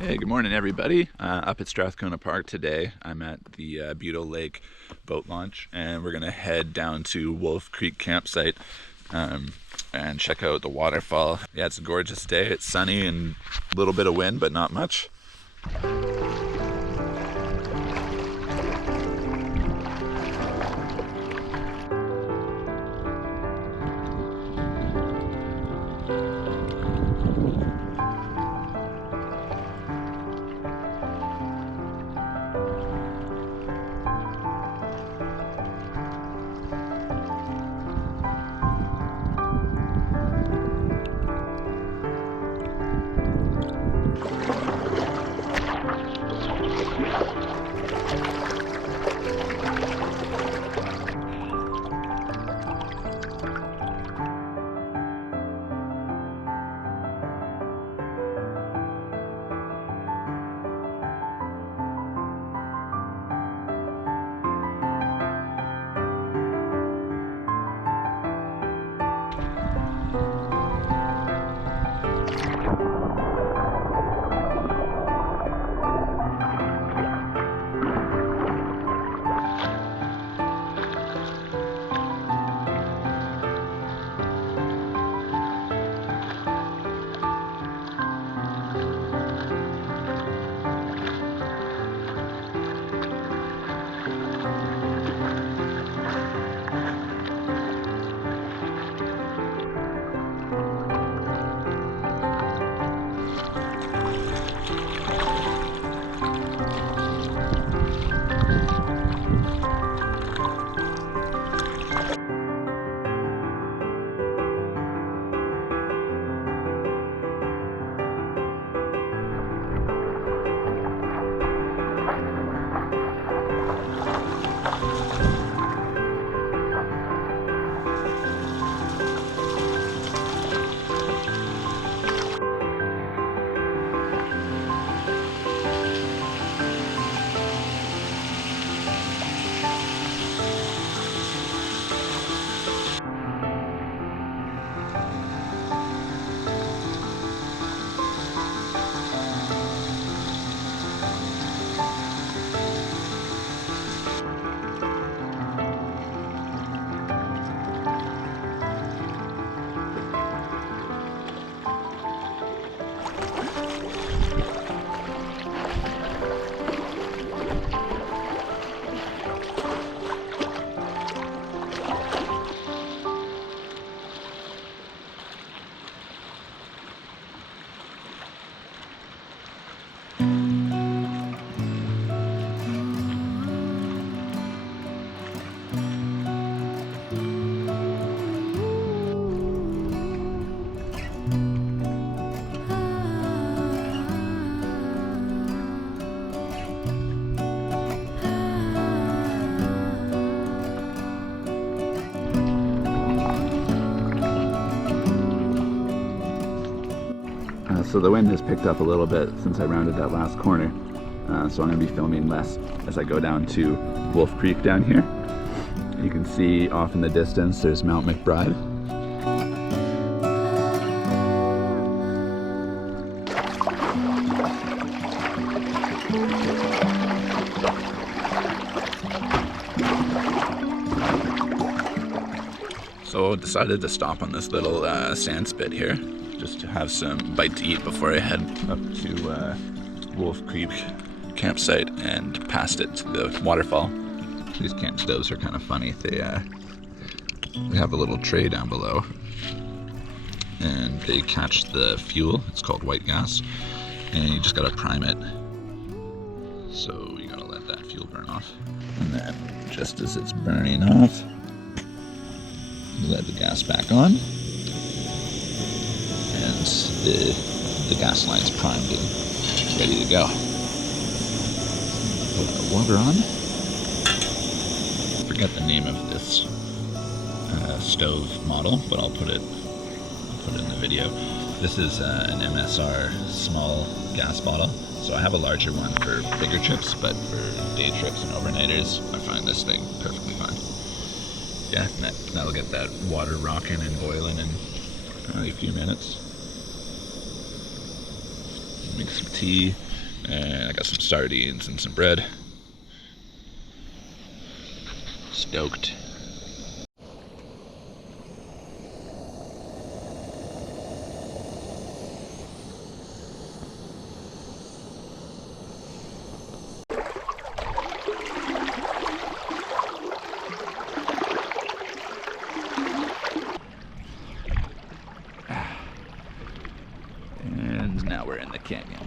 Hey, good morning, everybody. Up at Strathcona Park today. I'm at the Buto Lake boat launch, and we're gonna head down to Wolf Creek campsite and check out the waterfall. Yeah, it's a gorgeous day. It's sunny and a little bit of wind, but not much. So the wind has picked up a little bit since I rounded that last corner. So I'm going to be filming less as I go down to Wolf Creek down here. You can see off in the distance there's Mount McBride. So decided to stop on this little sand spit here, just to have some bite to eat before I head up to Wolf Creek campsite and past it to the waterfall. These camp stoves are kind of funny. They have a little tray down below, and they catch the fuel. It's called white gas, and you just gotta prime it. So you gotta let that fuel burn off, and then just as it's burning off, you let the gas back on, and the gas line's primed and ready to go. Put the water on. I forget the name of this stove model, but I'll put it in the video. This is an MSR small gas bottle. So I have a larger one for bigger trips, but for day trips and overnighters, I find this thing perfectly fine. Yeah, that'll get that water rocking and boiling in probably a few minutes. make some tea, and I got some sardines and some bread. Stoked. And now we're in the canyon.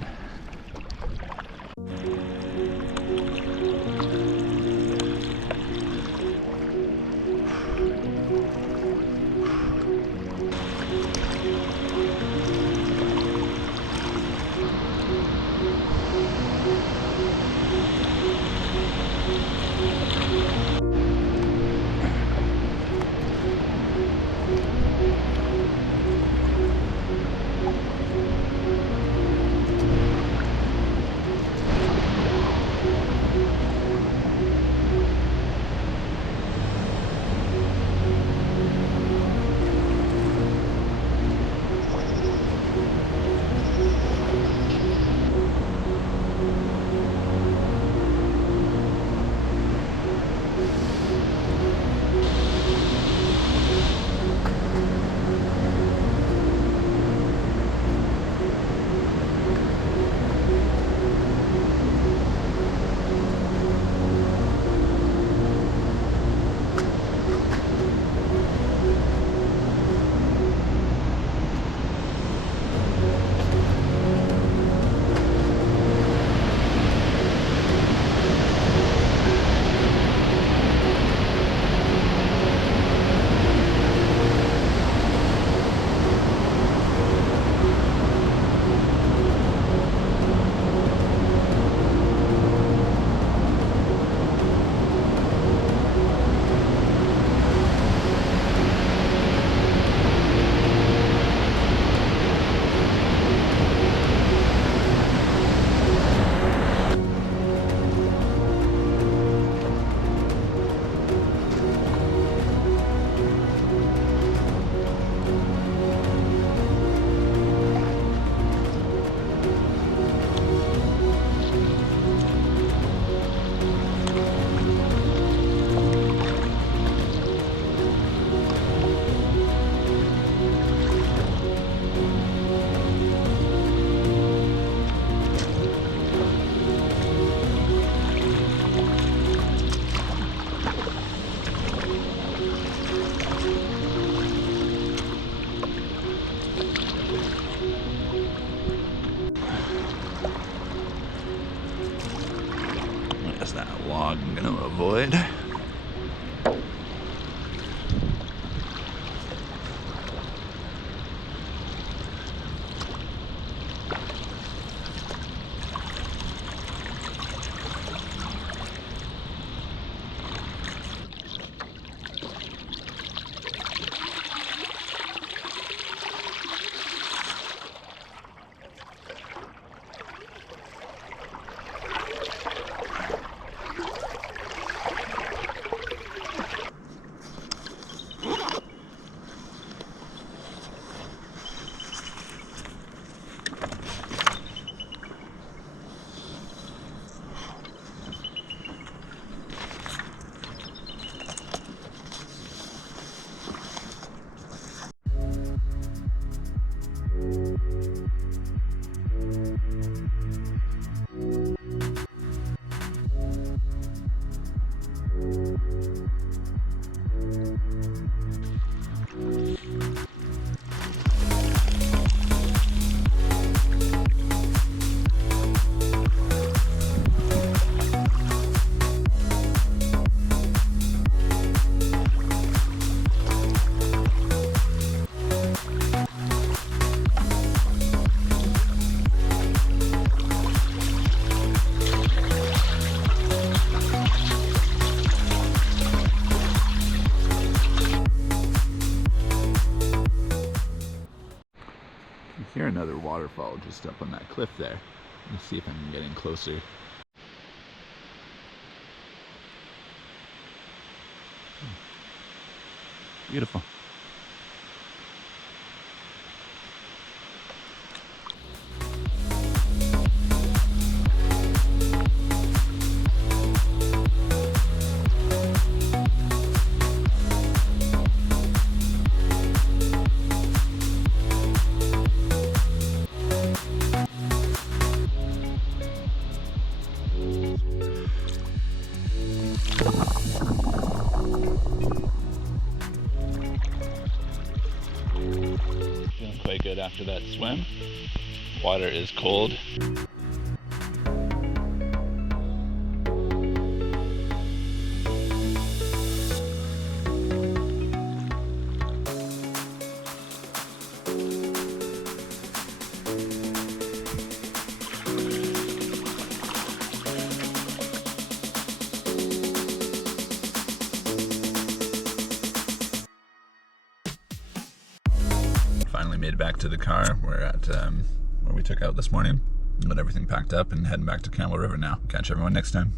That's that log I'm gonna avoid. Hear another waterfall just up on that cliff there. Let's see if I can get in closer. Beautiful. quite good after that swim. Water is cold. Finally made it back to the car. We're at where we took out this morning. Got everything packed up and heading back to Campbell River now. Catch everyone next time.